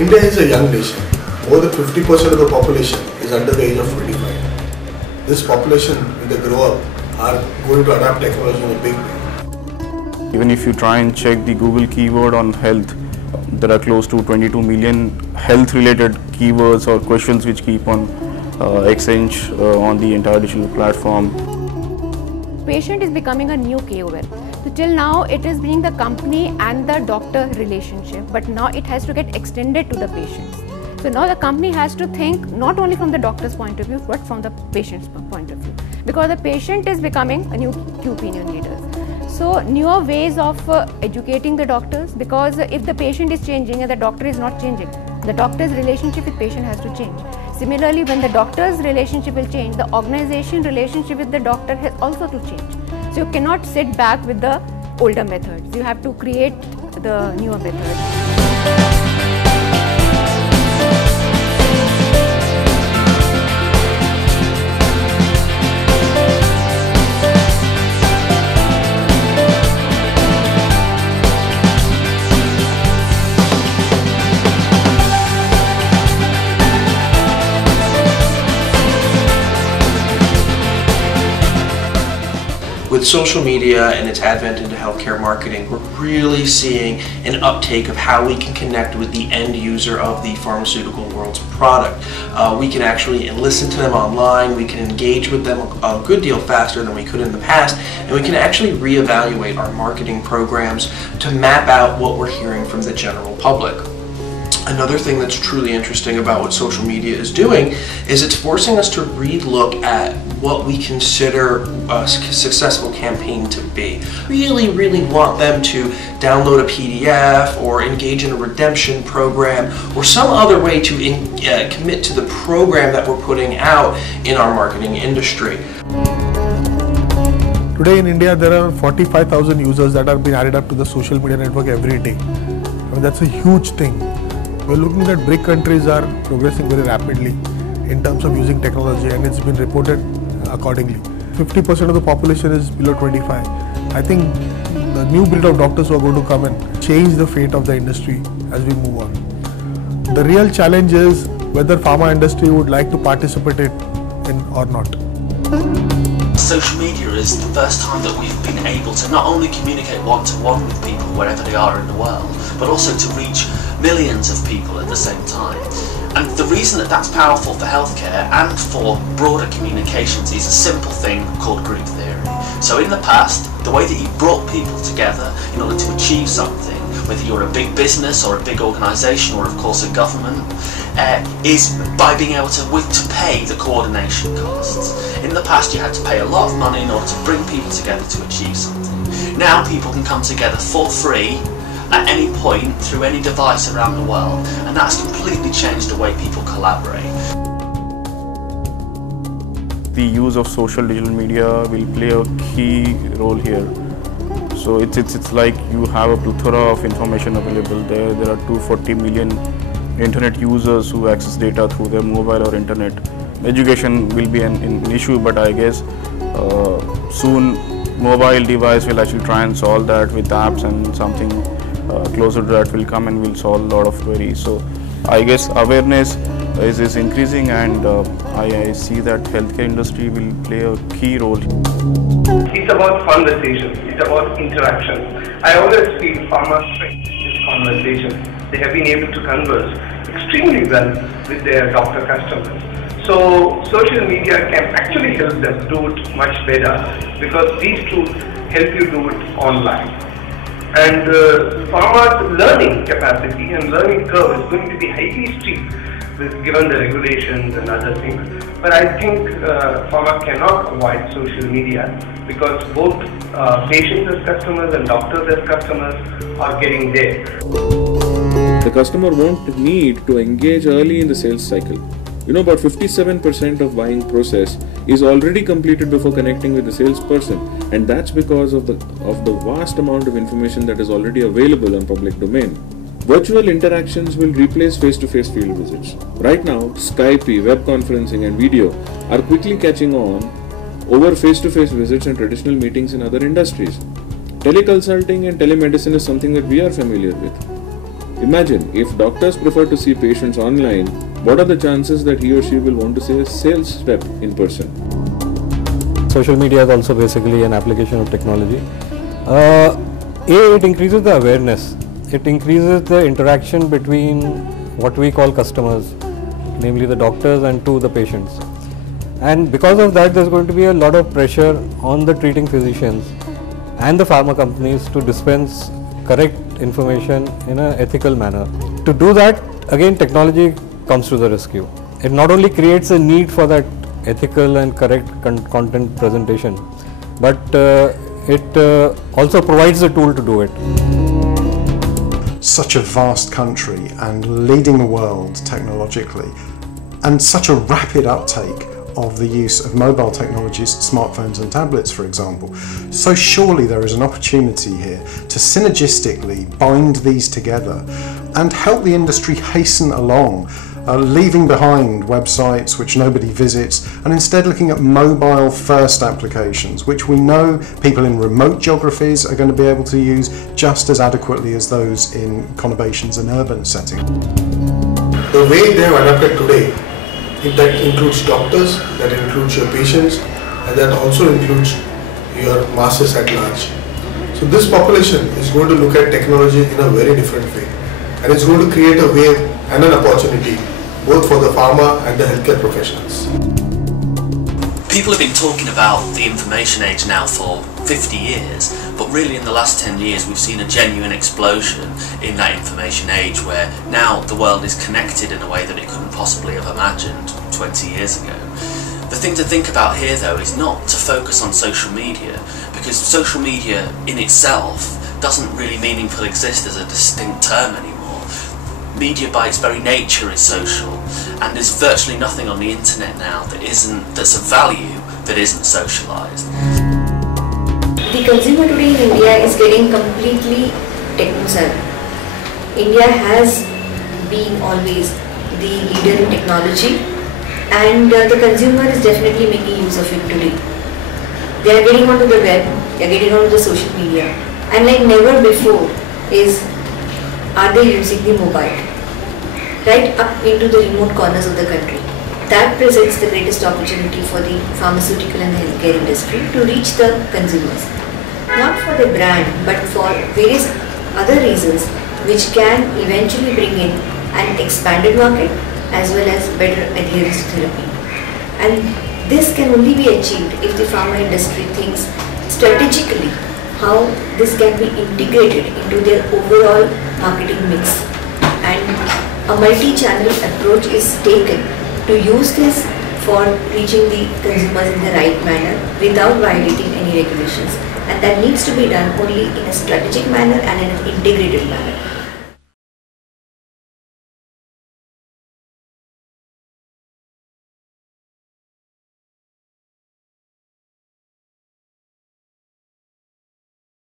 India is a young nation. More than 50% of the population is under the age of 25. This population, when they grow up, are going to adapt technology in a big way. Even if you try and check the Google keyword on health, there are close to 22 million health-related keywords or questions which keep on exchange on the entire digital platform. Patient is becoming a new KOL. So till now it is being the company and the doctor relationship, but now it has to get extended to the patients. So now the company has to think not only from the doctor's point of view, but from the patient's point of view, because the patient is becoming a new key opinion leader. So newer ways of educating the doctors, because if the patient is changing and the doctor is not changing, the doctor's relationship with patient has to change. Similarly, when the doctor's relationship will change, the organization relationship with the doctor has also to change. So you cannot sit back with the older methods. You have to create the newer methods. With social media and its advent into healthcare marketing, we're really seeing an uptake of how we can connect with the end user of the pharmaceutical world's product. We can actually listen to them online, we can engage with them a good deal faster than we could in the past, and we can actually reevaluate our marketing programs to map out what we're hearing from the general public. Another thing that's truly interesting about what social media is doing is it's forcing us to re-look at what we consider a successful campaign to be. Really want them to download a PDF or engage in a redemption program or some other way to commit to the program that we're putting out in our marketing industry. Today in India, there are 45,000 users that are being added up to the social media network every day. I mean, that's a huge thing. We're looking at BRIC countries are progressing very rapidly in terms of using technology, and it's been reported accordingly. 50% of the population is below 25. I think the new breed of doctors who are going to come and change the fate of the industry as we move on. The real challenge is whether pharma industry would like to participate in or not. Social media is the first time that we've been able to not only communicate one-to-one with people wherever they are in the world, but also to reach millions of people at the same time. And the reason that that's powerful for healthcare and for broader communications is a simple thing called group theory. So in the past, the way that you brought people together in order to achieve something, whether you're a big business or a big organisation or of course a government, is by being able to pay the coordination costs. In the past you had to pay a lot of money in order to bring people together to achieve something. Now people can come together for free at any point through any device around the world, and that's completely changed the way people collaborate. The use of social digital media will play a key role here. So it's like you have a plethora of information available there. There are 240 million internet users who access data through their mobile or internet. Education will be an issue, but I guess soon mobile device will actually try and solve that with apps, and something closer to that will come and will solve a lot of queries. So I guess awareness is increasing, and I see that healthcare industry will play a key role. It's about conversation, it's about interaction. I always feel pharma's strength is conversation. They have been able to converse extremely well with their doctor customers. So social media can actually help them do it much better, because these tools help you do it online. And pharma's learning capacity and learning curve is going to be highly steep given the regulations and other things. But I think pharma cannot avoid social media, because both patients as customers and doctors as customers are getting there. The customer won't need to engage early in the sales cycle. You know, about 57% of buying process is already completed before connecting with the salesperson, and that's because of the vast amount of information that is already available on public domain. Virtual interactions will replace face-to-face field visits. Right now, Skype, web conferencing and video are quickly catching on over face-to-face visits and traditional meetings in other industries. Teleconsulting and telemedicine is something that we are familiar with. Imagine if doctors prefer to see patients online, what are the chances that he or she will want to see a sales rep in person? Social media is also basically an application of technology. It increases the awareness. It increases the interaction between what we call customers, namely the doctors and to the patients. And because of that, there's going to be a lot of pressure on the treating physicians and the pharma companies to dispense correct information in an ethical manner. To do that, again, technology comes to the rescue. It not only creates a need for that ethical and correct content presentation, but it also provides the tool to do it. Such a vast country and leading the world technologically, and such a rapid uptake of the use of mobile technologies, smartphones and tablets, for example. So surely there is an opportunity here to synergistically bind these together and help the industry hasten along, leaving behind websites which nobody visits and instead looking at mobile first applications, which we know people in remote geographies are going to be able to use just as adequately as those in conurbations and urban settings. The way they have adapted today, that includes doctors, that includes your patients, and that also includes your masses at large. So this population is going to look at technology in a very different way, and it's going to create a way and an opportunity both for the pharma and the healthcare professionals. People have been talking about the information age now for 50 years, but really in the last 10 years we've seen a genuine explosion in that information age where now the world is connected in a way that it couldn't possibly have imagined 20 years ago. The thing to think about here though is not to focus on social media, because social media in itself doesn't really meaningfully exist as a distinct term anymore. Media by its very nature is social, and there's virtually nothing on the internet now that's of value that isn't socialized. The consumer today in India is getting completely techno-savvy. India has been always the leader in technology, and the consumer is definitely making use of it today. They are getting onto the web, they are getting onto the social media, and like never before are they using the mobile, right up into the remote corners of the country. That presents the greatest opportunity for the pharmaceutical and the healthcare industry to reach the consumers. Not for the brand, but for various other reasons which can eventually bring in an expanded market as well as better adherence to therapy. And this can only be achieved if the pharma industry thinks strategically how this can be integrated into their overall marketing mix, and a multi-channel approach is taken to use this for reaching the consumers in the right manner without violating any regulations, and that needs to be done only in a strategic manner and in an integrated manner.